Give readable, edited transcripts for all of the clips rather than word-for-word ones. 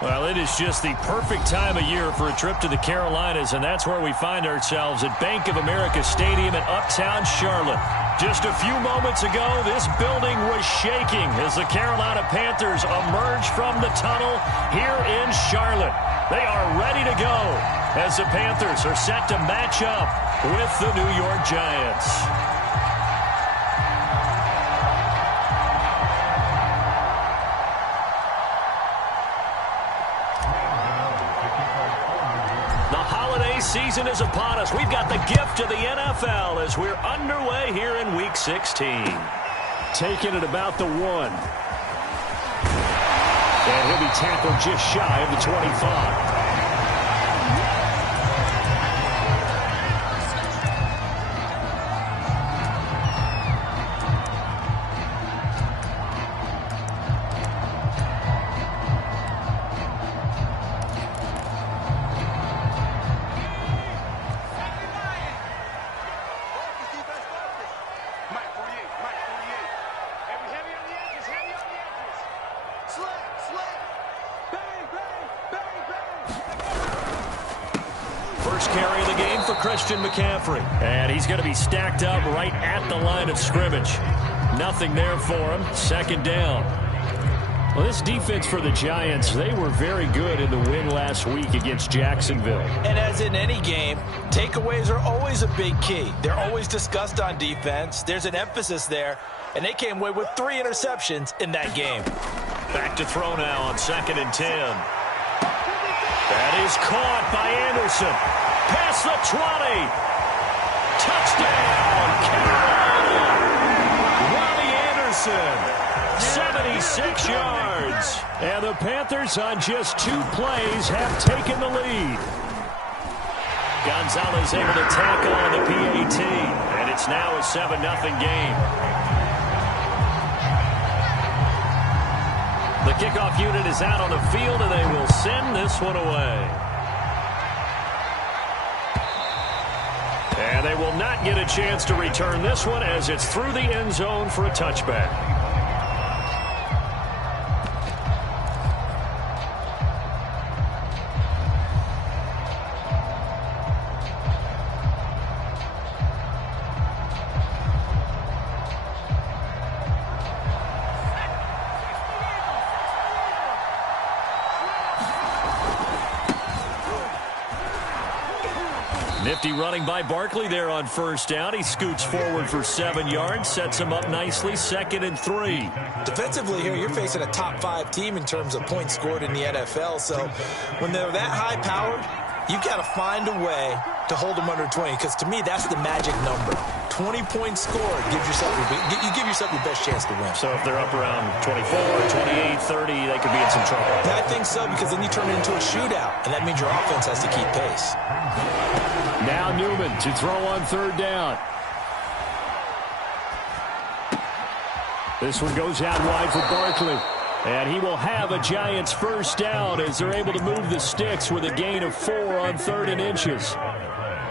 Well, it is just the perfect time of year for a trip to the Carolinas, and that's where we find ourselves at Bank of America Stadium in Uptown Charlotte. Just a few moments ago, this building was shaking as the Carolina Panthers emerged from the tunnel here in Charlotte. They are ready to go as the Panthers are set to match up with the New York Giants. Season is upon us. We've got the gift of the NFL as we're underway here in Week 16. Taking it about the 1. And he'll be tackled just shy of the 25. Carry of the game for Christian McCaffrey. And he's going to be stacked up right at the line of scrimmage. Nothing there for him. Second down. Well, this defense for the Giants, they were very good in the win last week against Jacksonville. And as in any game, takeaways are always a big key. They're always discussed on defense. There's an emphasis there. And they came away with 3 interceptions in that game. Back to throw now on 2nd and 10. That is caught by Anderson. Past the 20. Touchdown, Carolina. Robbie Anderson, 76 yards. And the Panthers on just 2 plays have taken the lead. Gonzalez able to tackle on the PAT. And it's now a 7-0 game. The kickoff unit is out on the field, and they will send this one away. And they will not get a chance to return this one as it's through the end zone for a touchback. Nifty running by Barkley there on first down. He scoots forward for 7 yards, sets him up nicely, 2nd and 3. Defensively here, you're facing a top 5 team in terms of points scored in the NFL. So when they're that high-powered, you've got to find a way to hold them under 20, because to me, that's the magic number. 20 points scored gives yourself you give yourself your best chance to win. So if they're up around 24, 28, 30, they could be in some trouble. I think so, because then you turn it into a shootout, and that means your offense has to keep pace. Now Newman to throw on 3rd down. This one goes out wide for Barkley. And he will have a Giants first down as they're able to move the sticks with a gain of 4 on 3rd and inches.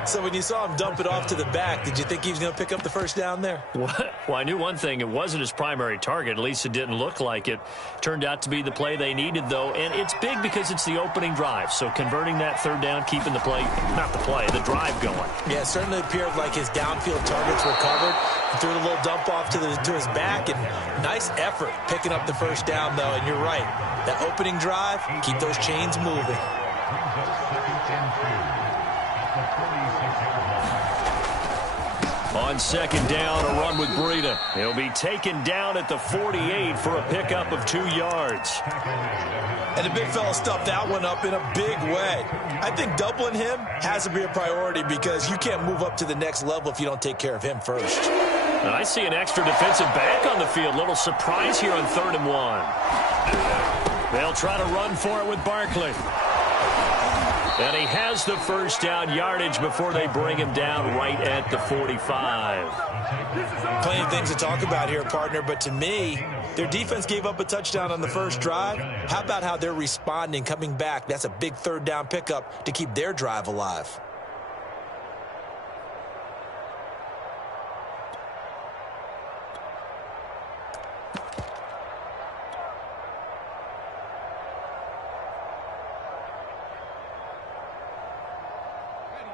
So when you saw him dump it off to the back, did you think he was going to pick up the first down there? Well, I knew one thing. It wasn't his primary target. At least it didn't look like it. Turned out to be the play they needed, though. And it's big because it's the opening drive. So converting that 3rd down, keeping the play, not the play, the drive going. Yeah, it certainly appeared like his downfield targets were covered. He threw a little dump off to his back. And nice effort picking up the first down, though. And you're right. That opening drive, keep those chains moving. On 2nd down, a run with Breida. He'll be taken down at the 48 for a pickup of 2 yards. And the big fella stuffed that one up in a big way. I think doubling him has to be a priority, because you can't move up to the next level if you don't take care of him first. And I see an extra defensive back on the field. Little surprise here on 3rd and 1. They'll try to run for it with Barkley. And he has the first down yardage before they bring him down right at the 45. Plenty of things to talk about here, partner, but to me, their defense gave up a touchdown on the first drive. How about how they're responding, coming back? That's a big 3rd down pickup to keep their drive alive.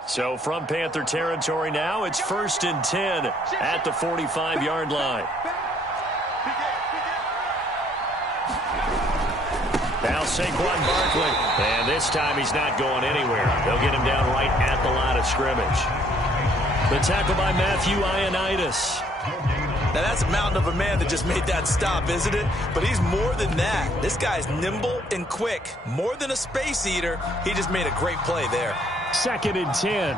So from Panther territory now, it's 1st and 10 at the 45-yard line. Now Saquon Barkley. And this time he's not going anywhere. They'll get him down right at the line of scrimmage. The tackle by Matthew Ioannidis. Now, that's a mountain of a man that just made that stop, isn't it? But he's more than that. This guy's nimble and quick. More than a space eater. He just made a great play there. 2nd and 10.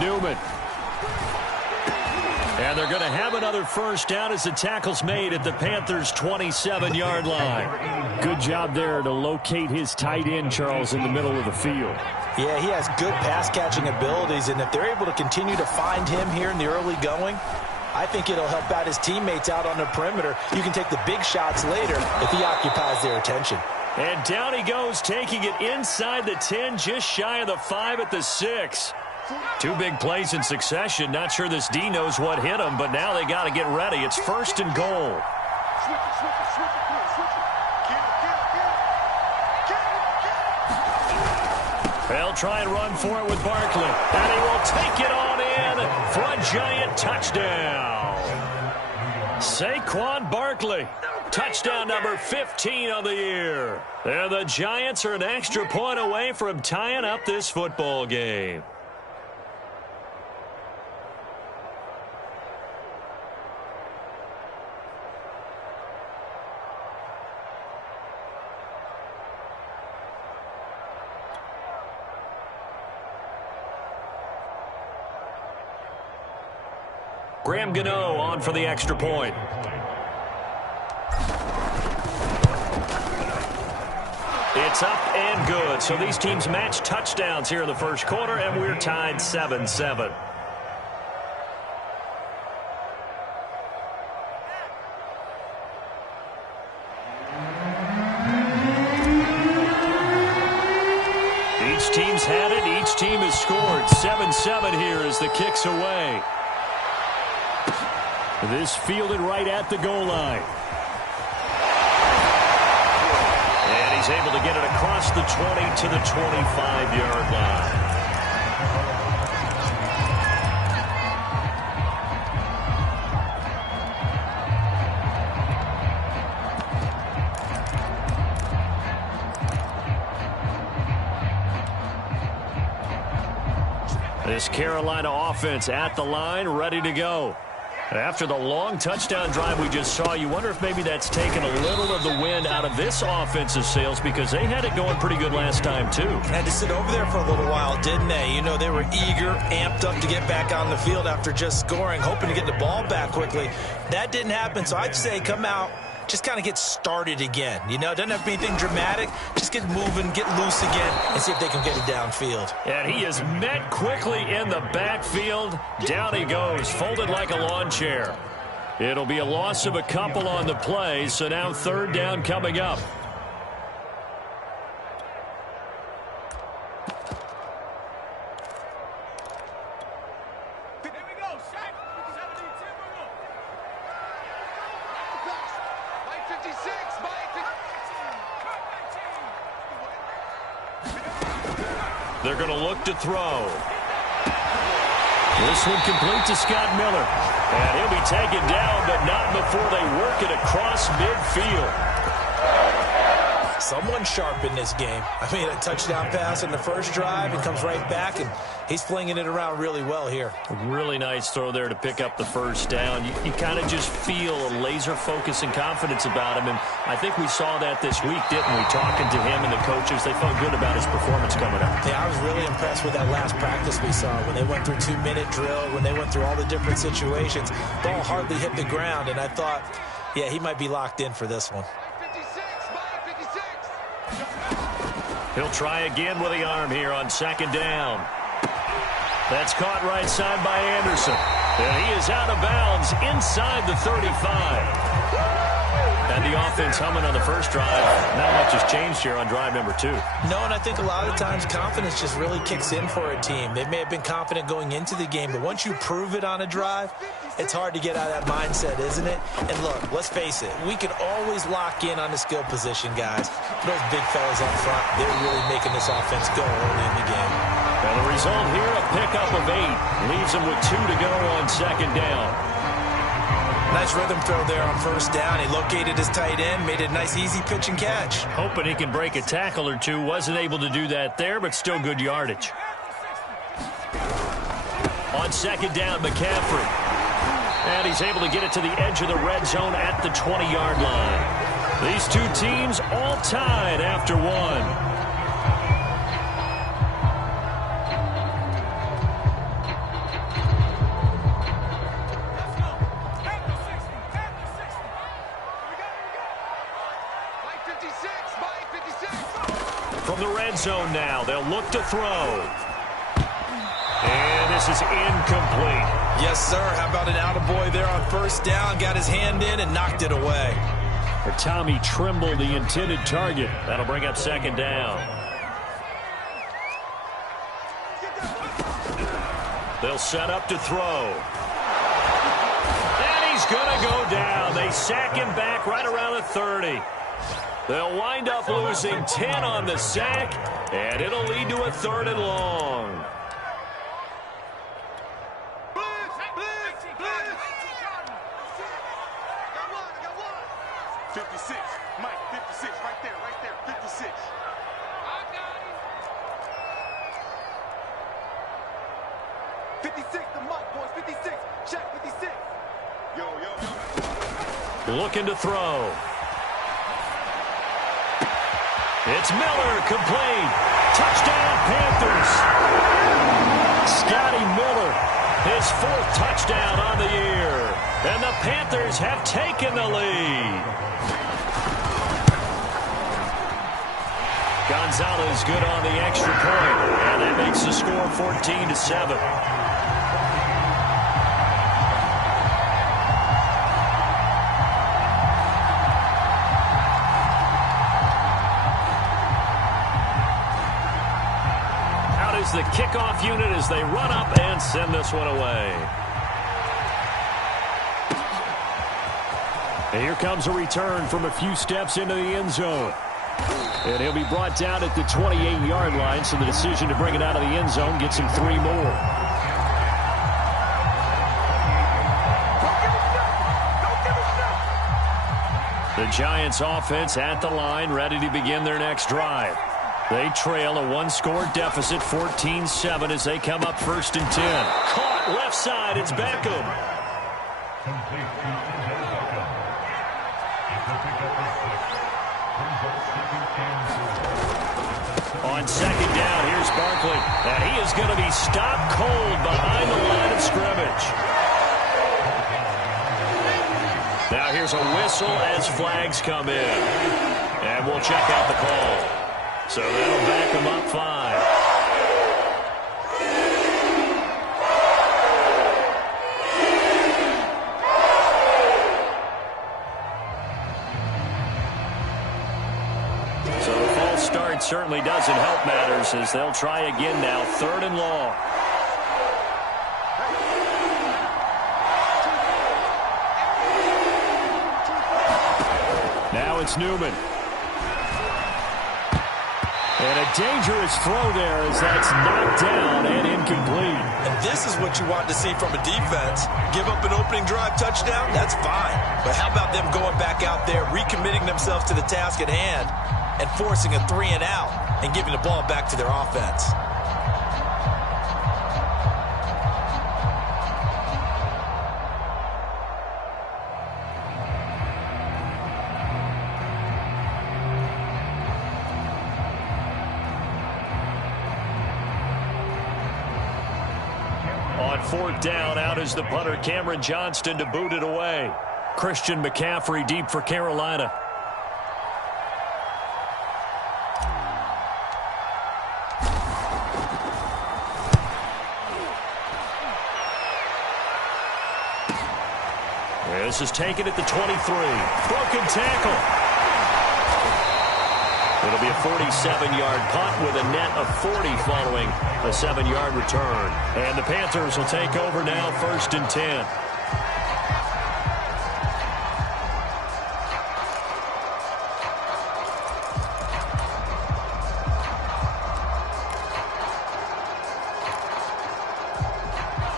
Newman. And they're going to have another first down as the tackle's made at the Panthers' 27-yard line. Good job there to locate his tight end, Charles, in the middle of the field. Yeah, he has good pass-catching abilities, and if they're able to continue to find him here in the early going, I think it'll help out his teammates out on the perimeter. You can take the big shots later if he occupies their attention. And down he goes, taking it inside the 10, just shy of the 5 at the 6. 2 big plays in succession. Not sure this D knows what hit him, but now they got to get ready. It's 1st and goal. They'll try and run for it with Barkley. And he will take it on in for a giant touchdown. Saquon Barkley. Touchdown number 15 on the year. And the Giants are an extra point away from tying up this football game. Graham Gano on for the extra point. It's up and good. So these teams match touchdowns here in the first quarter, and we're tied 7-7. Each team's had it. Each team has scored. 7-7 here as the kick's away. This fielded right at the goal line. And he's able to get it across the 20 to the 25-yard line. This Carolina offense at the line, ready to go. After the long touchdown drive we just saw, you wonder if maybe that's taken a little of the wind out of this offensive sails, because they had it going pretty good last time, too. Had to sit over there for a little while, didn't they? You know, they were eager, amped up to get back on the field after just scoring, hoping to get the ball back quickly. That didn't happen, so I'd say come out, just kind of get started again. You know, it doesn't have to be anything dramatic. Just get moving, get loose again, and see if they can get it downfield. And he is met quickly in the backfield. Down he goes, folded like a lawn chair. It'll be a loss of a couple on the play, so now 3rd down coming up. They're going to look to throw. This one complete to Scott Miller. And he'll be taken down, but not before they work it across midfield. Someone sharp in this game. I mean, a touchdown pass in the first drive. It comes right back, and he's flinging it around really well here. A really nice throw there to pick up the first down. You kind of just feel a laser focus and confidence about him, and I think we saw that this week, didn't we? Talking to him and the coaches, they felt good about his performance coming up. Yeah, I was really impressed with that last practice we saw when they went through 2-minute drill, when they went through all the different situations. Ball hardly hit the ground, and I thought, yeah, he might be locked in for this one. He'll try again with the arm here on 2nd down. That's caught right side by Anderson. And he is out of bounds inside the 35. And the offense humming on the first drive. Not much has changed here on drive number 2. No, and I think a lot of times confidence just really kicks in for a team. They may have been confident going into the game, but once you prove it on a drive, It's hard to get out of that mindset, isn't it? And look, let's face it, we can always lock in on the skill position, guys. Those big fellas up front, they're really making this offense go early in the game. And the result here, a pickup of 8. Leaves them with 2 to go on second down. Nice rhythm throw there on first down. He located his tight end, made it a nice, easy pitch and catch. Hoping he can break a tackle or two. Wasn't able to do that there, but still good yardage. On second down, McCaffrey. And he's able to get it to the edge of the red zone at the 20-yard line. These two teams all tied after one. From the red zone now, they'll look to throw. And this is incomplete. Yes, sir. How about an attaboy there on first down? Got his hand in and knocked it away. For Tommy Trimble, the intended target. That'll bring up second down. They'll set up to throw. And he's going to go down. They sack him back right around the 30. They'll wind up losing 10 on the sack, and it'll lead to a 3rd and long. Looking to throw. It's Miller, complete. Touchdown, Panthers. Scotty Miller, his 4th touchdown on the year. And the Panthers have taken the lead. Gonzalez good on the extra point. And that makes the score 14-7. The kickoff unit as they run up and send this one away. And here comes a return from a few steps into the end zone. And he'll be brought down at the 28-yard line, so the decision to bring it out of the end zone gets him 3 more. The Giants offense at the line, ready to begin their next drive. They trail a 1-score deficit, 14-7, as they come up 1st and 10. Caught left side, it's Beckham. On second down, here's Barkley. And he is going to be stopped cold behind the line of scrimmage. Now here's a whistle as flags come in. And we'll check out the call. So that'll back them up 5. So the false start certainly doesn't help matters as they'll try again now, 3rd and long. Now it's Newman. And a dangerous throw there as that's knocked down and incomplete. And this is what you want to see from a defense. Give up an opening drive touchdown, that's fine. But how about them going back out there, recommitting themselves to the task at hand, and forcing a 3 and out and giving the ball back to their offense? On 4th down, out is the punter, Cameron Johnston, to boot it away. Christian McCaffrey deep for Carolina. This is taken at the 23. Broken tackle. It'll be a 47-yard punt with a net of 40 following a 7-yard return. And the Panthers will take over now, 1st and 10.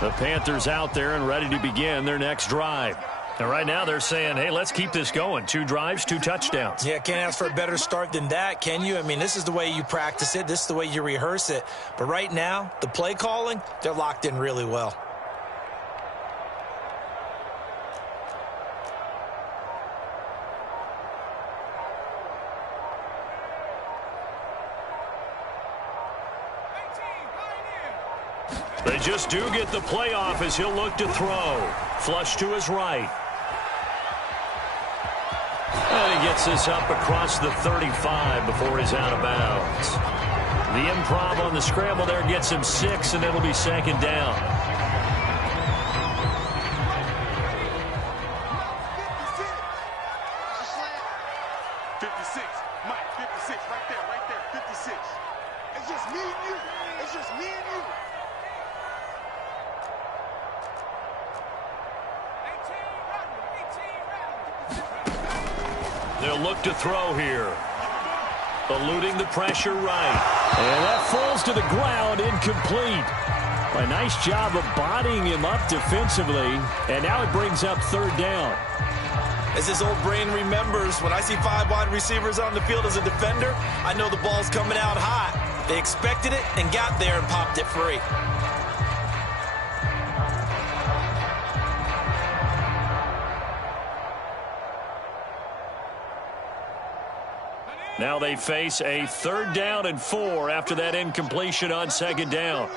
The Panthers out there and ready to begin their next drive. And right now they're saying, hey, let's keep this going. 2 drives, 2 touchdowns. Yeah, can't ask for a better start than that, can you? I mean, this is the way you practice it. This is the way you rehearse it. But right now, the play calling, they're locked in really well. They just do get the play off as he'll look to throw. Flush to his right. And he gets this up across the 35 before he's out of bounds. The improv on the scramble there gets him 6, and it'll be second down. They'll look to throw here. Eluding the pressure right. And that falls to the ground, incomplete. A nice job of bodying him up defensively. And now it brings up third down. As his old brain remembers, when I see 5 wide receivers on the field as a defender, I know the ball's coming out hot. They expected it and got there and popped it free. Now they face a 3rd down and 4 after that incompletion on 2nd down.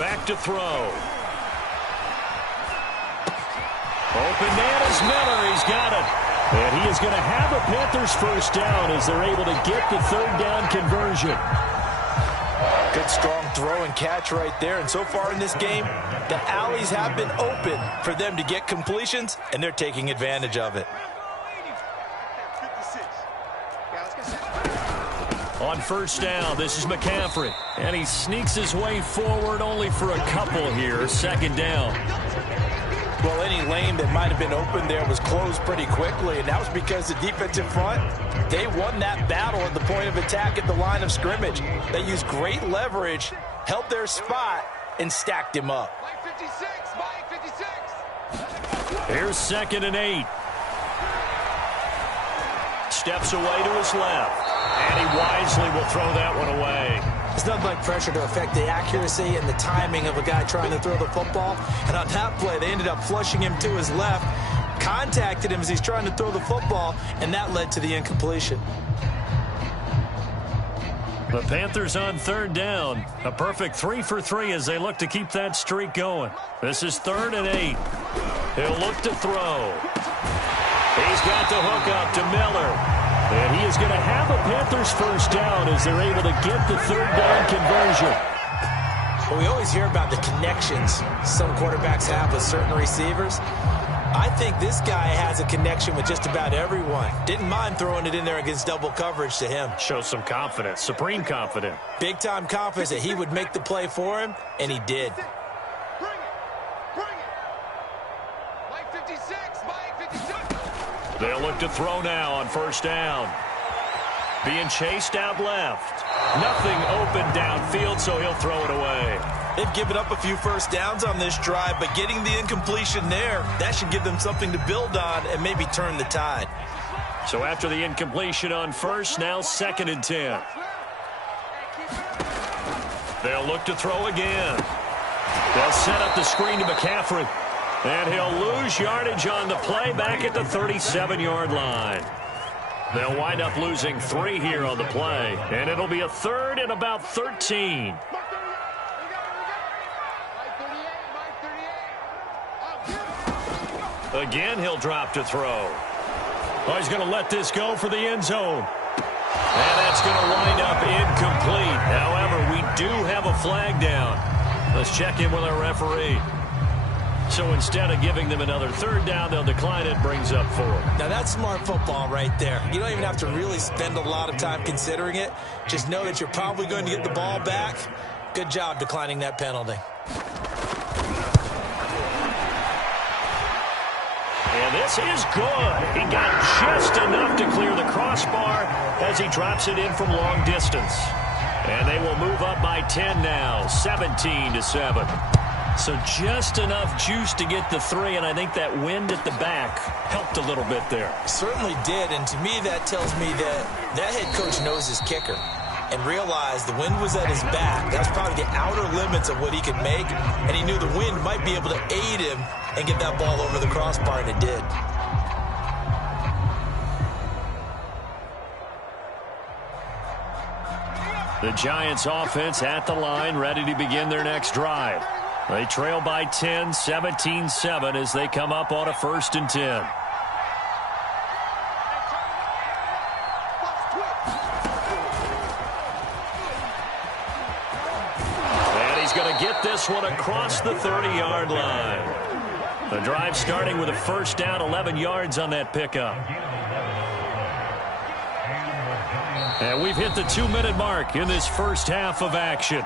Back to throw. Open man is Miller. He's got it. And he is going to have a Panthers 1st down as they're able to get the 3rd down conversion. Good strong throw and catch right there. And so far in this game, the alleys have been open for them to get completions, and they're taking advantage of it. On 1st down, this is McCaffrey. And he sneaks his way forward only for a couple here. 2nd down. Well, any lane that might have been open there was closed pretty quickly, and that was because the defensive front, they won that battle at the point of attack at the line of scrimmage. They used great leverage, held their spot, and stacked him up. Here's 2nd and 8. Steps away to his left. And he wisely will throw that one away. It's nothing like pressure to affect the accuracy and the timing of a guy trying to throw the football. And on that play, they ended up flushing him to his left, contacted him as he's trying to throw the football, and that led to the incompletion. The Panthers on 3rd down. A perfect 3 for 3 as they look to keep that streak going. This is 3rd and 8. He'll look to throw. He's got the hook up to Miller. And he is going to have a Panthers 1st down as they're able to get the 3rd down conversion. Well, we always hear about the connections some quarterbacks have with certain receivers. I think this guy has a connection with just about everyone. Didn't mind throwing it in there against double coverage to him. Shows some confidence, supreme confidence. Big-time confidence that he would make the play for him, and he did. They'll look to throw now on 1st down. Being chased out left. Nothing open downfield, so he'll throw it away. They've given up a few 1st downs on this drive, but getting the incompletion there, that should give them something to build on and maybe turn the tide. So after the incompletion on 1st, now 2nd and 10. They'll look to throw again. They'll set up the screen to McCaffrey. And he'll lose yardage on the play back at the 37-yard line. They'll wind up losing 3 here on the play. And it'll be a 3rd and about 13. Again, he'll drop to throw. Oh, he's going to let this go for the end zone. And that's going to wind up incomplete. However, we do have a flag down. Let's check in with our referee. So instead of giving them another 3rd down, they'll decline it, brings up 4. Now that's smart football right there. You don't even have to really spend a lot of time considering it. Just know that you're probably going to get the ball back. Good job declining that penalty. And this is good. He got just enough to clear the crossbar as he drops it in from long distance. And they will move up by 10 now, 17-7. So just enough juice to get the 3, and I think that wind at the back helped a little bit there. Certainly did, and to me that tells me that head coach knows his kicker and realized the wind was at his back. That's probably the outer limits of what he could make, and he knew the wind might be able to aid him and get that ball over the crossbar, and it did. The Giants offense at the line, ready to begin their next drive. They trail by 10, 17-7 as they come up on a 1st and 10. And he's going to get this one across the 30-yard line. The drive starting with a 1st down, 11 yards on that pickup. And we've hit the 2-minute mark in this first half of action.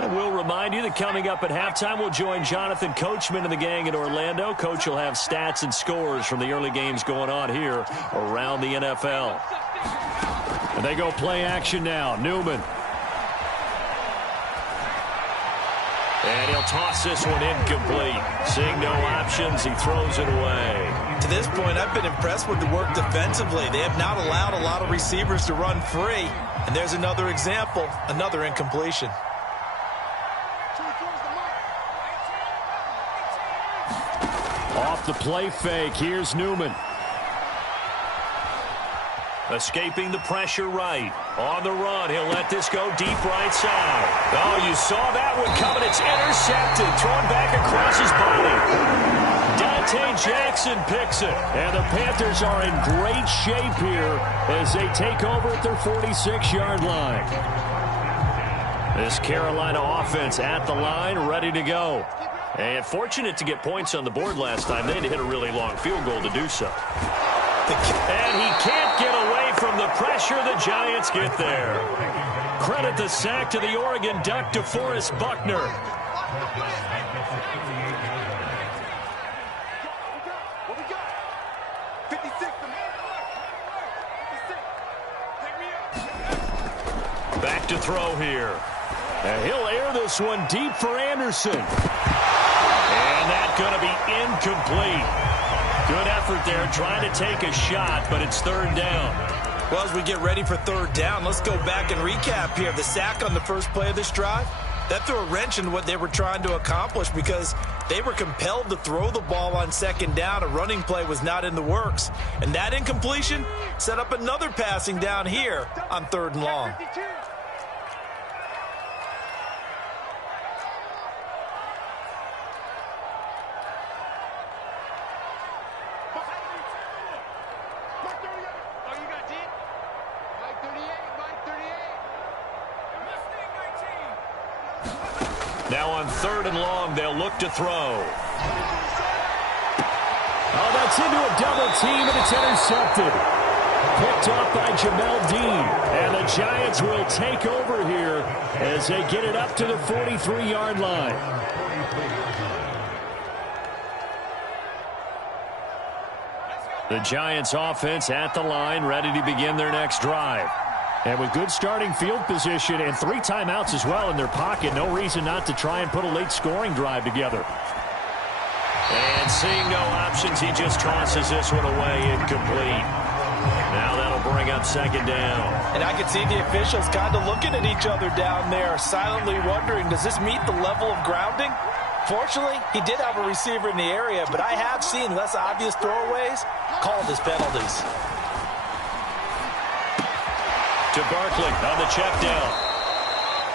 And we'll remind you that coming up at halftime, we'll join Jonathan Coachman and the gang in Orlando. Coach will have stats and scores from the early games going on here around the NFL. And they go play action now. Newman. And he'll toss this one incomplete. Seeing no options, he throws it away. To this point, I've been impressed with the work defensively. They have not allowed a lot of receivers to run free. And there's another example, another incompletion. Off the play fake, here's Newman. Escaping the pressure right. On the run, he'll let this go deep right side. Oh, you saw that one coming. It's intercepted. Thrown back across his body. Dante Jackson picks it. And the Panthers are in great shape here as they take over at their 46-yard line. This Carolina offense at the line, ready to go. And fortunate to get points on the board last time. They had to hit a really long field goal to do so. And he can't get away from the pressure. The Giants get there. Credit the sack to the Oregon Duck, DeForest Buckner. Back to throw here. And he'll air this one deep for Anderson. And that's going to be incomplete. Good effort there, trying to take a shot, but it's 3rd down. Well, as we get ready for 3rd down, let's go back and recap here. The sack on the first play of this drive, that threw a wrench in what they were trying to accomplish because they were compelled to throw the ball on 2nd down. A running play was not in the works. And that incompletion set up another passing down here on 3rd and long. Now on 3rd and long, they'll look to throw. Oh, that's into a double team, and it's intercepted. Picked off by Jamel Dean. And the Giants will take over here as they get it up to the 43-yard line. The Giants offense at the line, ready to begin their next drive. And with good starting field position and 3 timeouts as well in their pocket, no reason not to try and put a late scoring drive together. And seeing no options, he just tosses this one away incomplete. Now that'll bring up 2nd down. And I can see the officials kind of looking at each other down there, silently wondering, does this meet the level of grounding? Fortunately, he did have a receiver in the area, but I have seen less obvious throwaways called as penalties. To Barkley on the check down.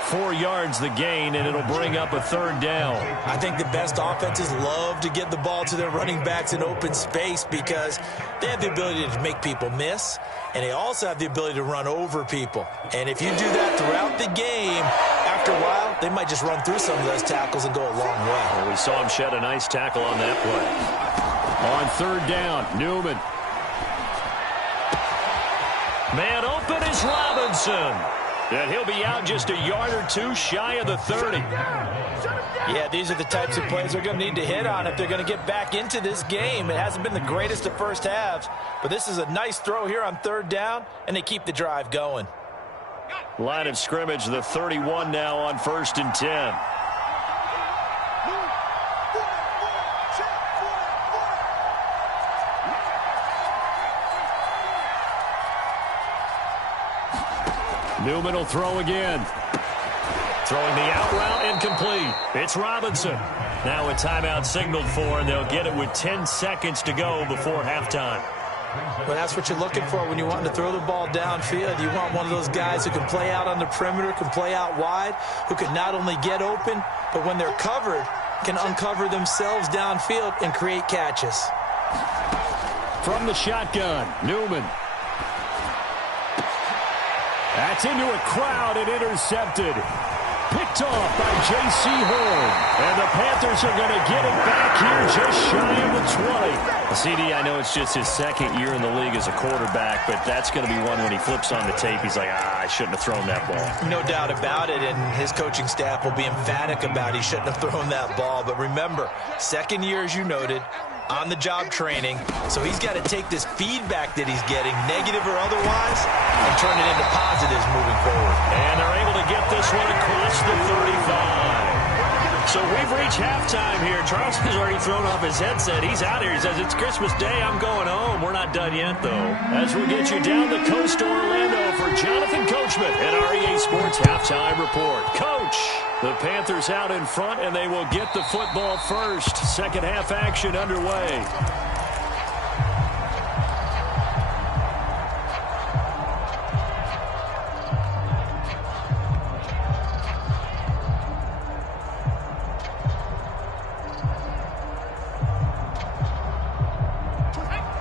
4 yards the gain, and it'll bring up a 3rd down. I think the best offenses love to get the ball to their running backs in open space because they have the ability to make people miss, and they also have the ability to run over people. And if you do that throughout the game, after a while, they might just run through some of those tackles and go a long way. Well, we saw him shed a nice tackle on that play. On 3rd down, Newman. Man open is Robinson. And he'll be out just a yard or two shy of the 30. Yeah, these are the types of plays they're going to need to hit on if they're going to get back into this game. It hasn't been the greatest of first halves, but this is a nice throw here on third down, and they keep the drive going. Line of scrimmage, the 31 now on 1st and 10. Newman will throw again. Throwing the out route, incomplete. It's Robinson. Now a timeout signaled for, and they'll get it with 10 seconds to go before halftime. Well, that's what you're looking for when you want to throw the ball downfield. You want one of those guys who can play out on the perimeter, can play out wide, who can not only get open, but when they're covered, can uncover themselves downfield and create catches. From the shotgun, Newman. That's into a crowd and intercepted. Picked off by J.C. Horn. And the Panthers are going to get it back here just shy of the 20. CD, I know it's just his second year in the league as a quarterback, but that's going to be one when he flips on the tape. He's like, I shouldn't have thrown that ball. No doubt about it, and his coaching staff will be emphatic about he shouldn't have thrown that ball. But remember, second year, as you noted, on-the-job training, so he's got to take this feedback that he's getting, negative or otherwise, and turn it into positives moving forward. And they're able to get this one across the 35. So we've reached halftime here. Charles has already thrown off his headset. He's out here. He says, it's Christmas Day. I'm going home. We're not done yet, though. As we get you down the coast to Orlando for Jonathan Coachman at REA Sports Halftime Report. Coach, the Panthers out in front, and they will get the football first. Second half action underway.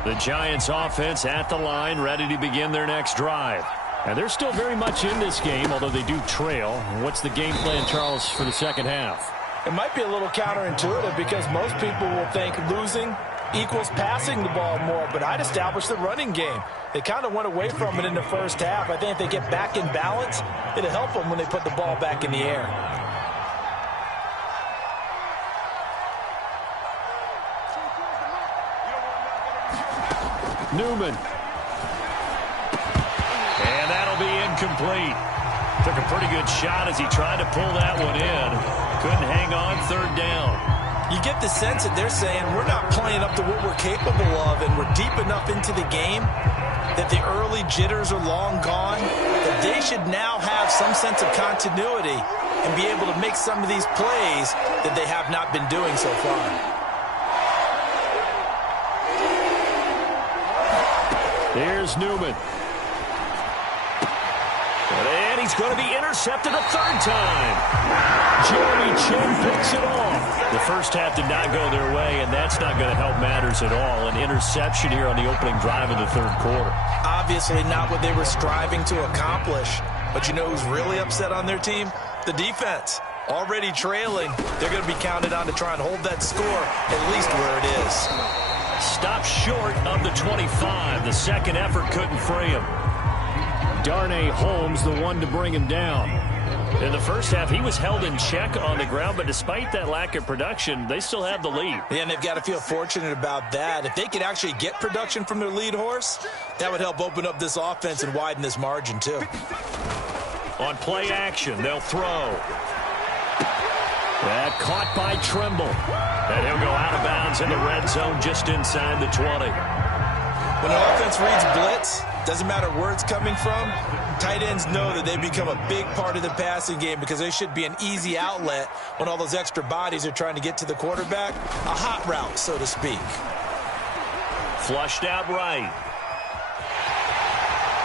The Giants offense at the line, ready to begin their next drive. And they're still very much in this game, although they do trail. What's the game plan, Charles, for the second half? It might be a little counterintuitive because most people will think losing equals passing the ball more, but I'd establish the running game. They kind of went away from it in the first half. I think if they get back in balance, it'll help them when they put the ball back in the air. Newman. And that'll be incomplete. Took a pretty good shot as he tried to pull that one in. Couldn't hang on, third down. You get the sense that they're saying we're not playing up to what we're capable of, and we're deep enough into the game that the early jitters are long gone, that they should now have some sense of continuity and be able to make some of these plays that they have not been doing so far. Here's Newman. And he's going to be intercepted a third time. Jeremy Chin picks it off. The first half did not go their way, and that's not going to help matters at all. An interception here on the opening drive of the third quarter. Obviously not what they were striving to accomplish. But you know who's really upset on their team? The defense. Already trailing. They're going to be counted on to try and hold that score at least where it is. Stopped short of the 25. The second effort couldn't free him. Darnay Holmes, the one to bring him down. In the first half, he was held in check on the ground, but despite that lack of production, they still have the lead. Yeah, and they've got to feel fortunate about that. If they could actually get production from their lead horse, that would help open up this offense and widen this margin, too. On play action, they'll throw. That caught by Trimble. And he'll go out of bounds in the red zone just inside the 20. When an offense reads blitz, doesn't matter where it's coming from, tight ends know that they become a big part of the passing game because they should be an easy outlet when all those extra bodies are trying to get to the quarterback. A hot route, so to speak. Flushed out right.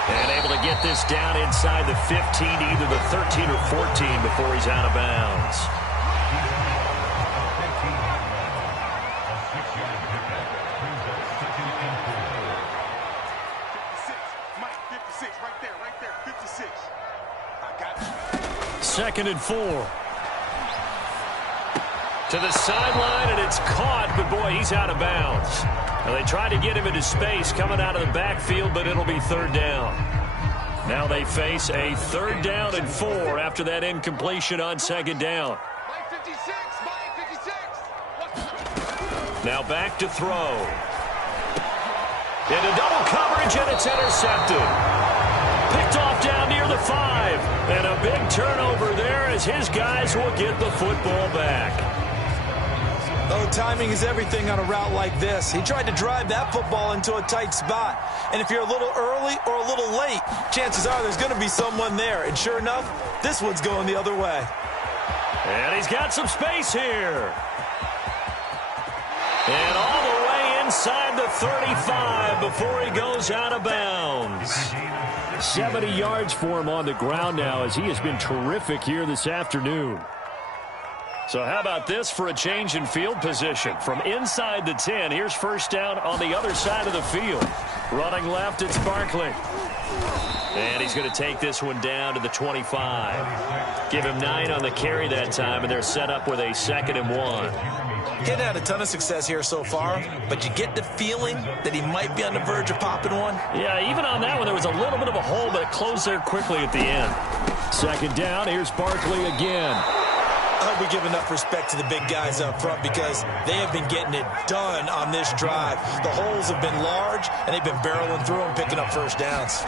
And able to get this down inside the 15, either the 13 or 14 before he's out of bounds. Second and 4. To the sideline, and it's caught, but boy, he's out of bounds. Now they tried to get him into space coming out of the backfield, but it'll be third down. Now they face a 3rd down and 4 after that incompletion on 2nd down. Now back to throw. Into double coverage, and it's intercepted. Picked off down near the 5. And a big turnover there as his guys will get the football back. Oh, timing is everything on a route like this. He tried to drive that football into a tight spot. And if you're a little early or a little late, chances are there's going to be someone there. And sure enough, this one's going the other way. And he's got some space here. And all the way inside the 35 before he goes out of bounds. 70 yards for him on the ground now as he has been terrific here this afternoon. So how about this for a change in field position? From inside the 10, here's 1st down on the other side of the field. Running left, it's Barkley. And he's going to take this one down to the 25. Give him 9 on the carry that time, and they're set up with a 2nd and 1. He hadn't had a ton of success here so far, but you get the feeling that he might be on the verge of popping one. Yeah, even on that one, there was a little bit of a hole, but it closed there quickly at the end. 2nd down, here's Barkley again. I hope we give enough respect to the big guys up front because they have been getting it done on this drive. The holes have been large, and they've been barreling through them, picking up 1st downs.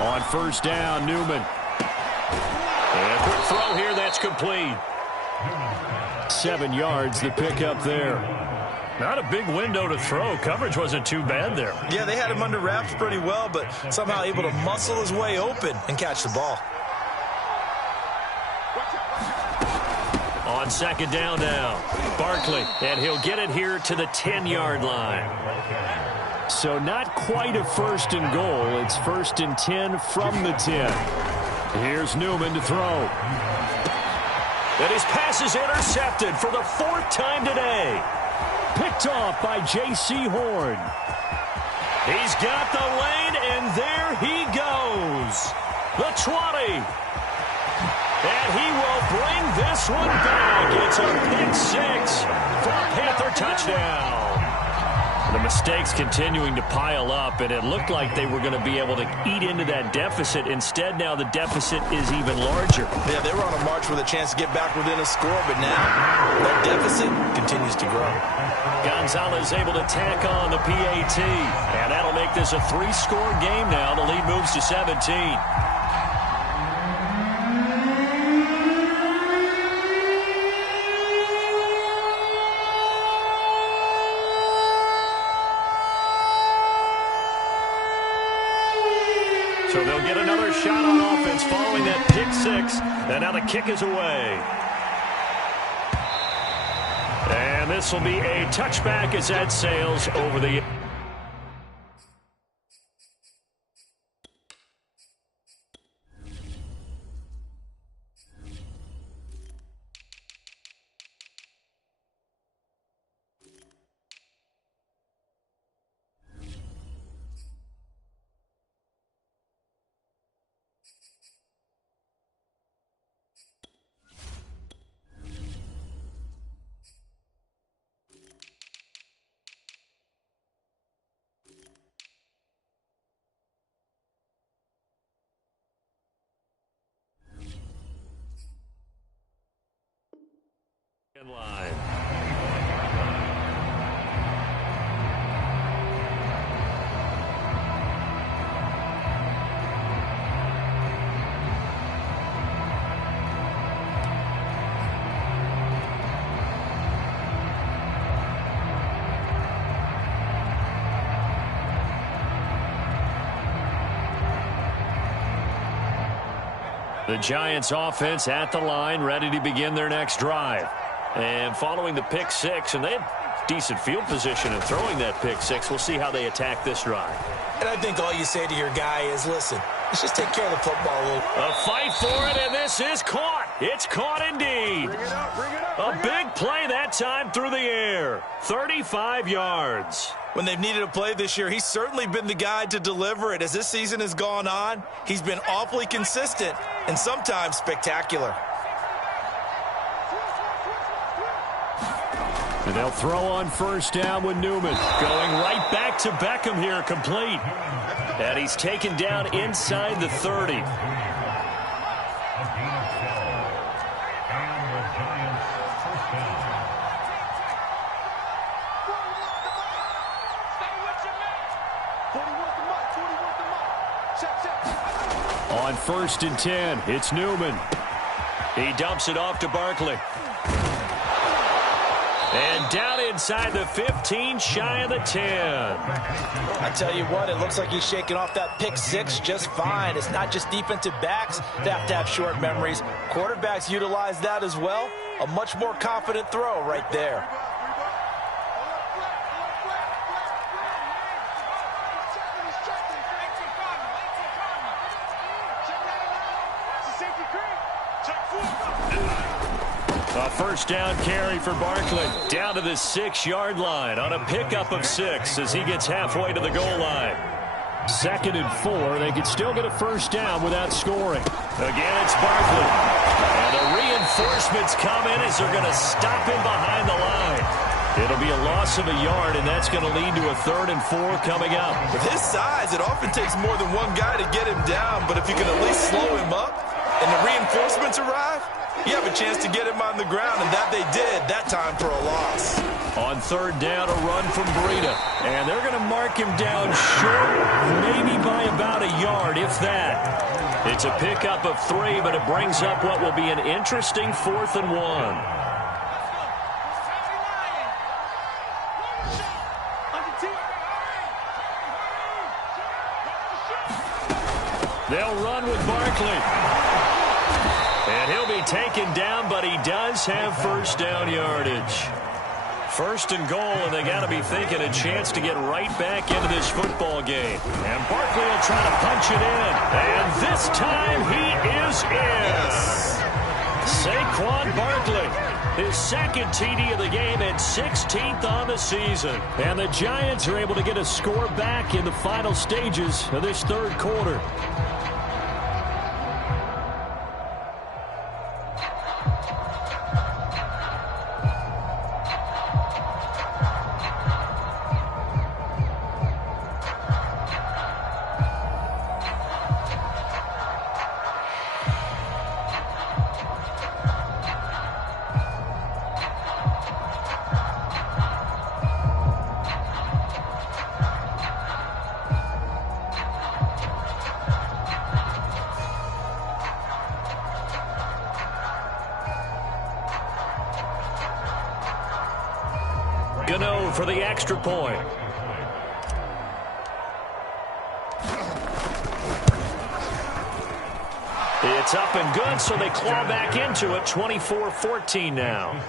On 1st down, Newman. And a quick throw here, that's complete. 7 yards, the pickup there. Not a big window to throw. Coverage wasn't too bad there. Yeah, they had him under wraps pretty well, but somehow able to muscle his way open and catch the ball. On 2nd down now, Barkley, and he'll get it here to the 10-yard line. So not quite a 1st and goal. It's 1st and 10 from the 10. Here's Newman to throw. And his pass is intercepted for the 4th time today. Picked off by J.C. Horn. He's got the lane, and there he goes. The 20. And he will bring this one back. It's a pick 6 for a Panther touchdown. The mistakes continuing to pile up, and it looked like they were going to be able to eat into that deficit. Instead, now the deficit is even larger. Yeah, they were on a march with a chance to get back within a score, but now that deficit continues to grow. Gonzalez able to tack on the PAT, and that'll make this a 3-score game now. The lead moves to 17. So they'll get another shot on offense following that pick 6. And now the kick is away. And this will be a touchback as that sails over the... line. The Giants offense at the line, ready to begin their next drive. And following the pick 6, and they had decent field position in throwing that pick 6. We'll see how they attack this drive. And I think all you say to your guy is, listen, let's just take care of the football a little. A fight for it, and this is caught. It's caught indeed. Bring it up, bring it up. A big play that time through the air. 35 yards. When they've needed a play this year, he's certainly been the guy to deliver it. As this season has gone on, he's been awfully consistent and sometimes spectacular. And they'll throw on 1st down with Newman. Going right back to Beckham here, complete. And he's taken down inside the 30. On 1st and 10, it's Newman. He dumps it off to Barkley. And down inside the 15, shy of the 10. I tell you what, it looks like he's shaking off that pick six just fine. It's not just defensive backs that have to have short memories. Quarterbacks utilize that as well. A much more confident throw right there. A first down carry for Barkley. Down to the 6-yard line on a pickup of 6 as he gets halfway to the goal line. 2nd and 4. They could still get a first down without scoring. Again, it's Barkley. And the reinforcements come in as they're going to stop him behind the line. It'll be a loss of a yard, and that's going to lead to a 3rd and 4 coming up. With his size, it often takes more than one guy to get him down, but if you can at least slow him up and the reinforcements arrive, you have a chance to get him on the ground, and that they did that time for a loss. On 3rd down, a run from Breida. And they're going to mark him down short, maybe by about a yard, if that. It's a pickup of 3, but it brings up what will be an interesting 4th and 1. They'll run with Barkley. And he'll be taken down, but he does have first down yardage. 1st and goal, and they got to be thinking a chance to get right back into this football game. And Barkley will try to punch it in. And this time he is in. Saquon Barkley, his 2nd TD of the game and 16th on the season. And the Giants are able to get a score back in the final stages of this 3rd quarter. Gano for the extra point. It's up and good, so they claw back into it. 24-14 now.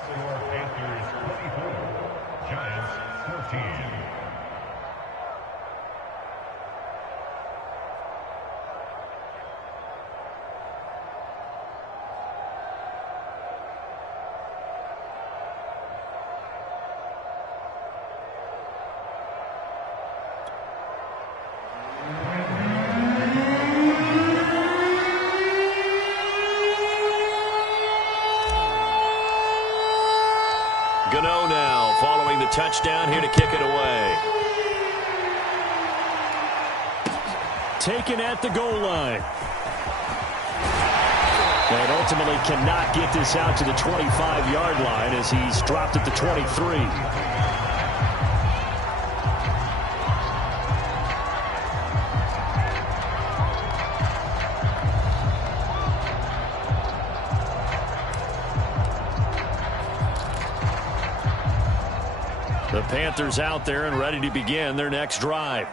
Gano now following the touchdown here to kick it away. Taken at the goal line. And ultimately cannot get this out to the 25-yard line as he's dropped at the 23. The Panthers out there and ready to begin their next drive.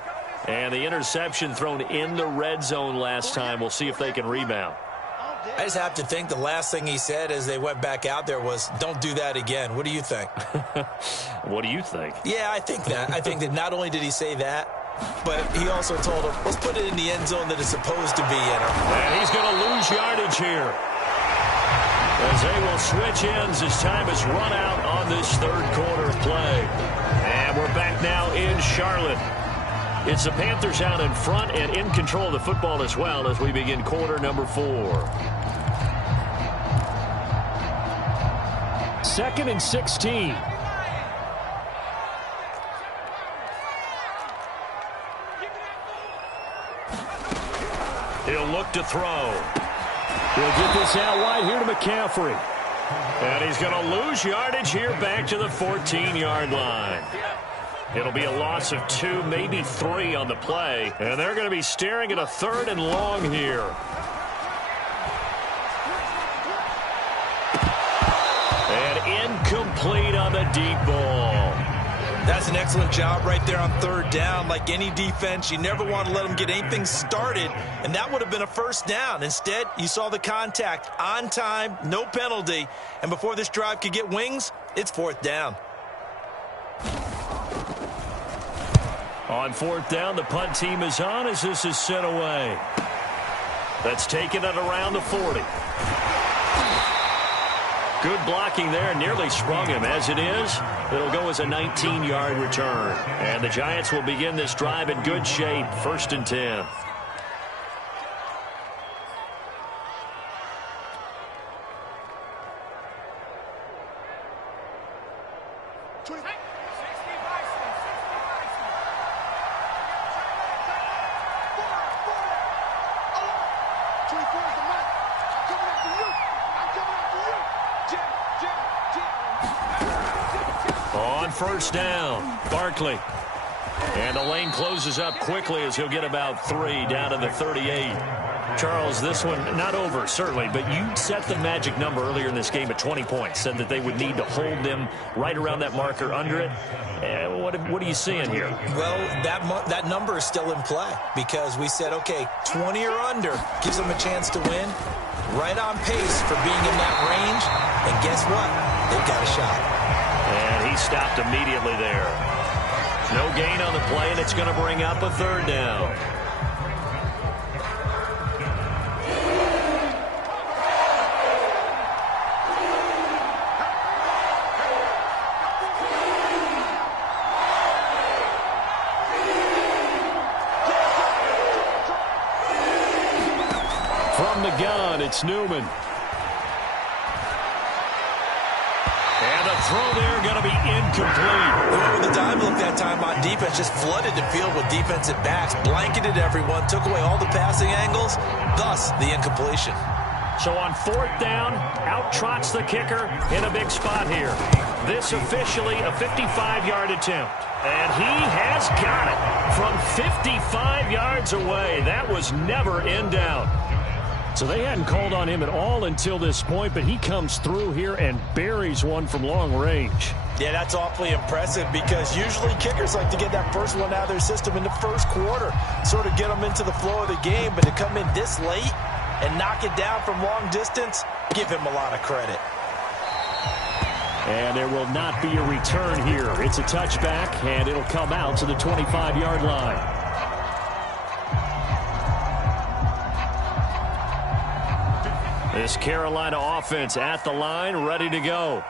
And the interception thrown in the red zone last time. We'll see if they can rebound. I just have to think the last thing he said as they went back out there was, don't do that again. What do you think? What do you think? Yeah, I think that. I think that not only did he say that, but he also told him, let's put it in the end zone that it's supposed to be in. And he's going to lose yardage here, as they will switch ends as time has run out on this 3rd quarter play. And we're back now in Charlotte. It's the Panthers out in front and in control of the football as well as we begin quarter number 4. 2nd and 16. to throw. He'll get this out wide here to McCaffrey. And he's going to lose yardage here back to the 14-yard line. It'll be a loss of 2, maybe 3 on the play. And they're going to be staring at a 3rd and long here. And incomplete on the deep ball. That's an excellent job right there on 3rd down. Like any defense, you never want to let them get anything started, and that would have been a 1st down. Instead, you saw the contact on time, no penalty, and before this drive could get wings, it's 4th down. On 4th down, the punt team is on as this is sent away. That's taken it around the 40. Good blocking there, nearly sprung him. As it is, it'll go as a 19-yard return. And the Giants will begin this drive in good shape, 1st and 10. On 1st down, Barkley. And the lane closes up quickly as he'll get about 3 down to the 38. Charles, this one not over, certainly, but you set the magic number earlier in this game at 20 points, said that they would need to hold them right around that marker under it. What are you seeing here? Well, that number is still in play because we said, okay, 20 or under gives them a chance to win. Right on pace for being in that range. And guess what? They've got a shot. And he stopped immediately there. No gain on the play, and it's going to bring up a 3rd down. From the gun, it's Newman. And the throw there going to be incomplete. The dive look that time on defense just flooded the field with defensive backs, blanketed everyone, took away all the passing angles, thus the incompletion. So on 4th down, out trots the kicker in a big spot here. This officially a 55-yard attempt. And he has got it from 55 yards away. That was never in doubt. So they hadn't called on him at all until this point, but he comes through here and buries one from long range. Yeah, that's awfully impressive because usually kickers like to get that first one out of their system in the first quarter, sort of get them into the flow of the game, but to come in this late and knock it down from long distance, give him a lot of credit. And there will not be a return here. It's a touchback, and it'll come out to the 25-yard line. This Carolina offense at the line, ready to go.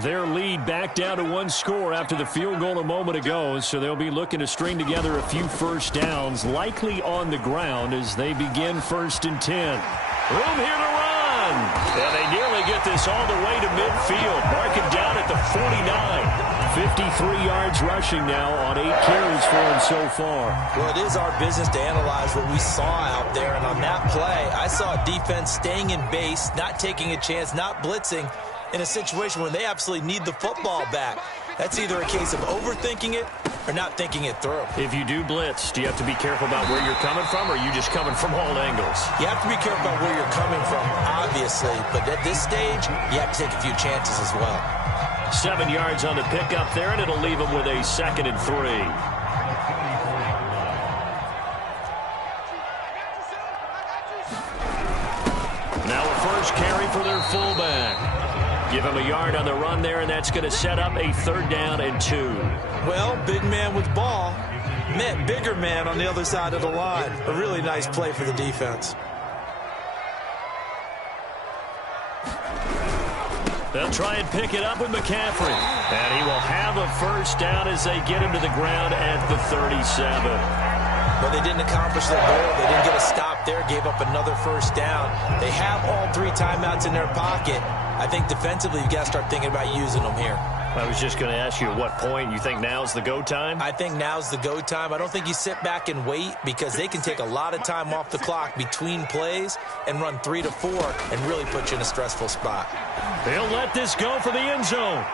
Their lead back down to 1 score after the field goal a moment ago, so they'll be looking to string together a few first downs, likely on the ground as they begin 1st and 10. Room here to run. And they nearly get this all the way to midfield. Mark him down at the 49. 53 yards rushing now on 8 carries for him so far. Well, it is our business to analyze what we saw out there, and on that play, I saw a defense staying in base, not taking a chance, not blitzing, in a situation where they absolutely need the football back. That's either a case of overthinking it or not thinking it through. If you do blitz, do you have to be careful about where you're coming from, or are you just coming from all angles? You have to be careful about where you're coming from, obviously, but at this stage, you have to take a few chances as well. 7 yards on the pickup there, and it'll leave them with a 2nd and 3. Now a first carry for their fullback. Give him a yard on the run there, and that's going to set up a 3rd down and 2. Well, big man with ball met bigger man on the other side of the line. A really nice play for the defense. They'll try and pick it up with McCaffrey. And he will have a first down as they get him to the ground at the 37. But they didn't accomplish their goal. They didn't get a stop there, gave up another first down. They have all 3 timeouts in their pocket. I think defensively, you've got to start thinking about using them here. I was just going to ask you at what point you think now's the go time? I think now's the go time. I don't think you sit back and wait because they can take a lot of time off the clock between plays and run 3 to 4 and really put you in a stressful spot. They'll let this go for the end zone.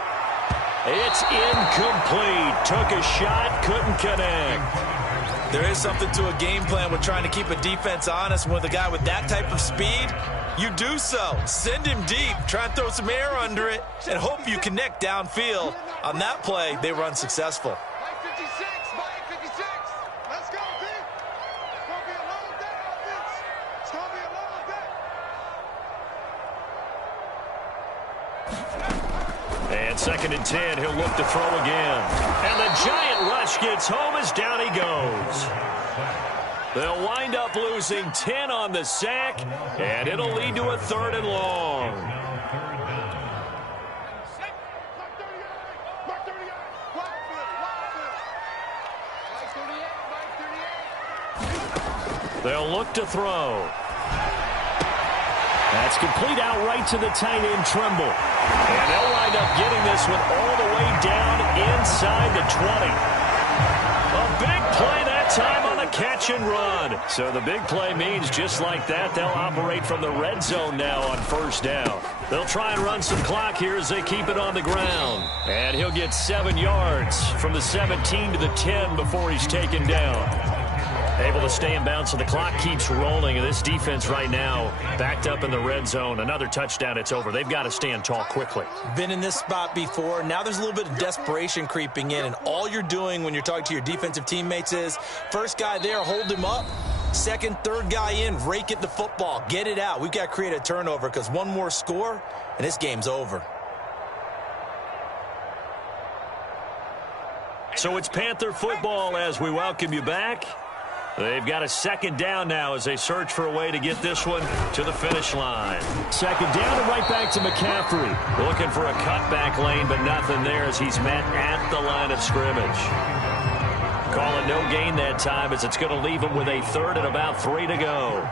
It's incomplete. Took a shot, couldn't connect. There is something to a game plan with trying to keep a defense honest. With a guy with that type of speed, you do so. Send him deep, try and throw some air under it, and hope you connect downfield. On that play, they run successful. And 2nd and 10, he'll look to throw again. And the giant rush gets home as down he goes. They'll wind up losing 10 on the sack, and it'll lead to a 3rd and long. They'll look to throw. That's complete out right to the tight end, Trimble. And they'll wind up getting this one all the way down inside the 20. A big play that time on a catch and run. So the big play means just like that, they'll operate from the red zone now on 1st down. They'll try and run some clock here as they keep it on the ground. And he'll get 7 yards from the 17 to the 10 before he's taken down. Able to stay in bounds, so the clock keeps rolling. And this defense right now backed up in the red zone. Another touchdown, it's over. They've got to stand tall quickly. Been in this spot before. Now there's a little bit of desperation creeping in. And all you're doing when you're talking to your defensive teammates is, first guy there, hold him up. Second, third guy in, rake at the football. Get it out. We've got to create a turnover because one more score, and this game's over. So it's Panther football as we welcome you back. They've got a 2nd down now as they search for a way to get this one to the finish line. 2nd down and right back to McCaffrey. Looking for a cutback lane, but nothing there as he's met at the line of scrimmage. Call it no gain that time as it's going to leave him with a 3rd and about 3 to go.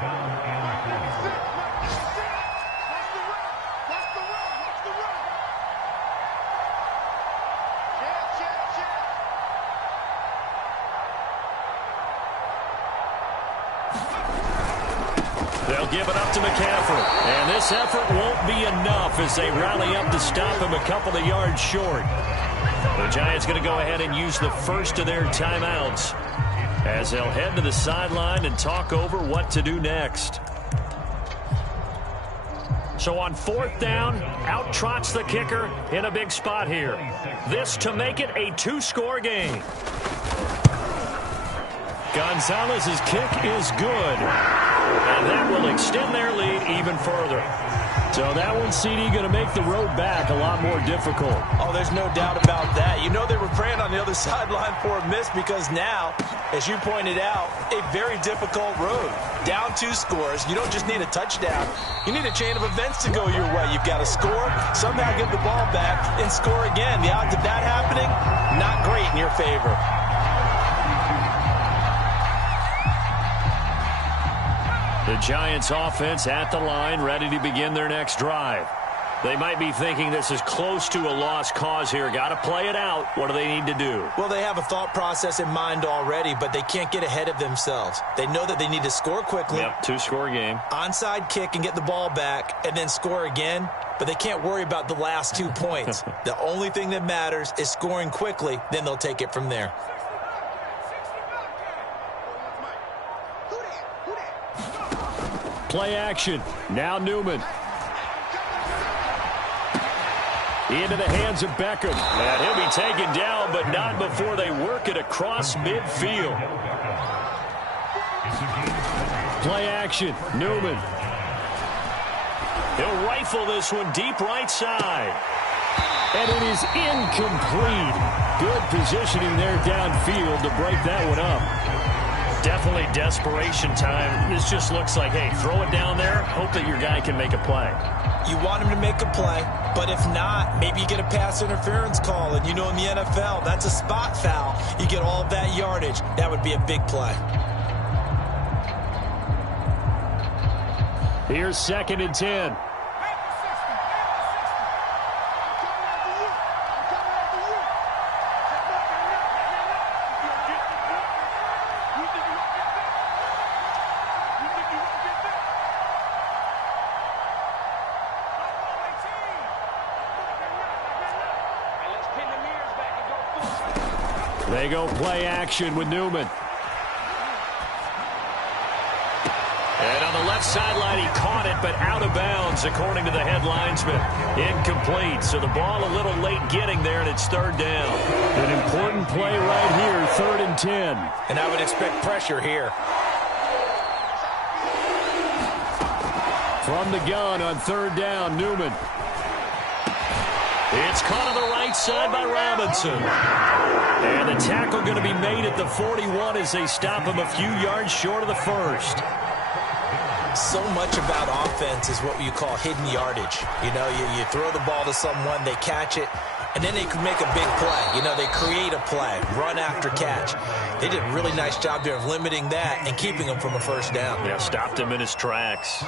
They'll give it up to McCaffrey. And this effort won't be enough as they rally up to stop him a couple of yards short. The Giants going to go ahead and use the first of their timeouts as they'll head to the sideline and talk over what to do next. So on 4th down, out trots the kicker in a big spot here. This to make it a 2-score game. Gonzalez's kick is good. And that will extend their lead even further. So that one, CD, going to make the road back a lot more difficult. Oh, there's no doubt about that. You know they were praying on the other sideline for a miss because now, as you pointed out, a very difficult road. Down 2 scores. You don't just need a touchdown. You need a chain of events to go your way. You've got to score, somehow get the ball back, and score again. The odds of that happening, not great in your favor. The Giants offense at the line, ready to begin their next drive. They might be thinking this is close to a lost cause here. Got to play it out. What do they need to do? Well, they have a thought process in mind already, but they can't get ahead of themselves. They know that they need to score quickly. Yep, 2-score game. Onside kick and get the ball back and then score again, but they can't worry about the last 2 points. The only thing that matters is scoring quickly, then they'll take it from there. Play action. Now Newman. Into the hands of Beckham. And he'll be taken down, but not before they work it across midfield. Play action. Newman. He'll rifle this one deep right side. And it is incomplete. Good positioning there downfield to break that one up. Definitely desperation time. This just looks like, hey, throw it down there, hope that your guy can make a play. You want him to make a play, but if not, maybe you get a pass interference call, and you know in the NFL, that's a spot foul. You get all of that yardage. That would be a big play. Here's 2nd and 10. They go play action with Newman. And on the left sideline, he caught it, but out of bounds, according to the head linesman. Incomplete, so the ball a little late getting there, and it's third down. An important play right here, 3rd and 10. And I would expect pressure here. From the gun on 3rd down, Newman. It's caught on the right side by Robinson. And the tackle going to be made at the 41 as they stop him a few yards short of the first. So much about offense is what you call hidden yardage. You know, you throw the ball to someone, they catch it, and then they can make a big play. You know, they create a play, run after catch. They did a really nice job there of limiting that and keeping him from a first down. Yeah, stopped him in his tracks.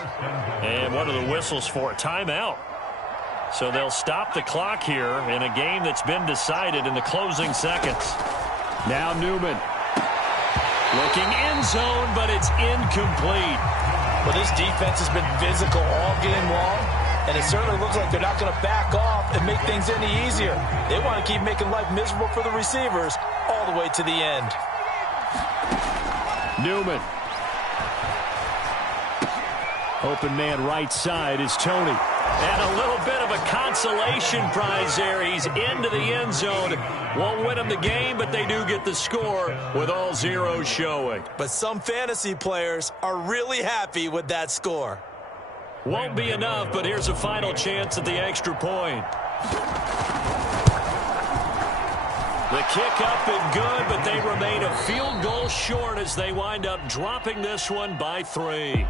And one of the whistles for a timeout. So they'll stop the clock here in a game that's been decided in the closing seconds. Now Newman. Looking end zone, but it's incomplete. Well, this defense has been physical all game long, and it certainly looks like they're not going to back off and make things any easier. They want to keep making life miserable for the receivers all the way to the end. Newman. Open man right side is Tony. And a little bit of a consolation prize there. He's into the end zone. Won't win them the game, but they do get the score with all zeros showing. But some fantasy players are really happy with that score. Won't be enough, but here's a final chance at the extra point. The kick up and good, but they remain a field goal short as they wind up dropping this one by 3.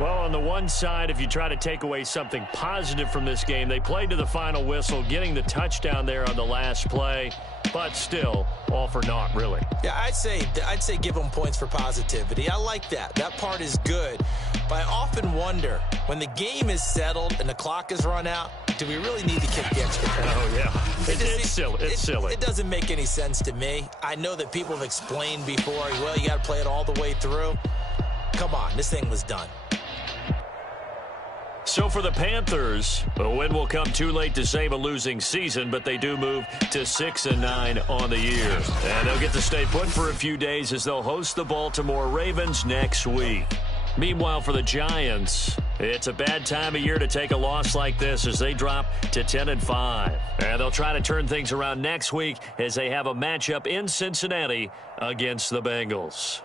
Well, on the one side, if you try to take away something positive from this game, they played to the final whistle, getting the touchdown there on the last play, but still, all for naught, really. Yeah, I'd say give them points for positivity. I like that. That part is good. But I often wonder, when the game is settled and the clock is run out, do we really need to kick the extra point? Oh, yeah. It's silly. It's silly. It doesn't make any sense to me. I know that people have explained before, well, you got to play it all the way through. Come on, this thing was done. So for the Panthers, a win will come too late to save a losing season, but they do move to 6-9 on the year. And they'll get to stay put for a few days as they'll host the Baltimore Ravens next week. Meanwhile, for the Giants, it's a bad time of year to take a loss like this as they drop to 10-5. And they'll try to turn things around next week as they have a matchup in Cincinnati against the Bengals.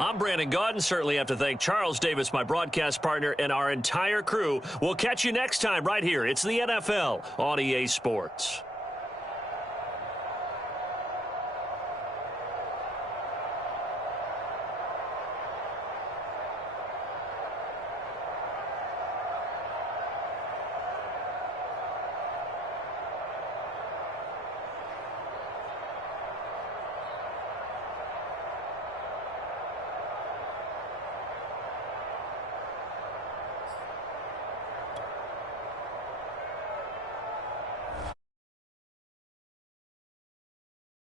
I'm Brandon Gaudin. Certainly have to thank Charles Davis, my broadcast partner, and our entire crew. We'll catch you next time right here. It's the NFL on EA Sports.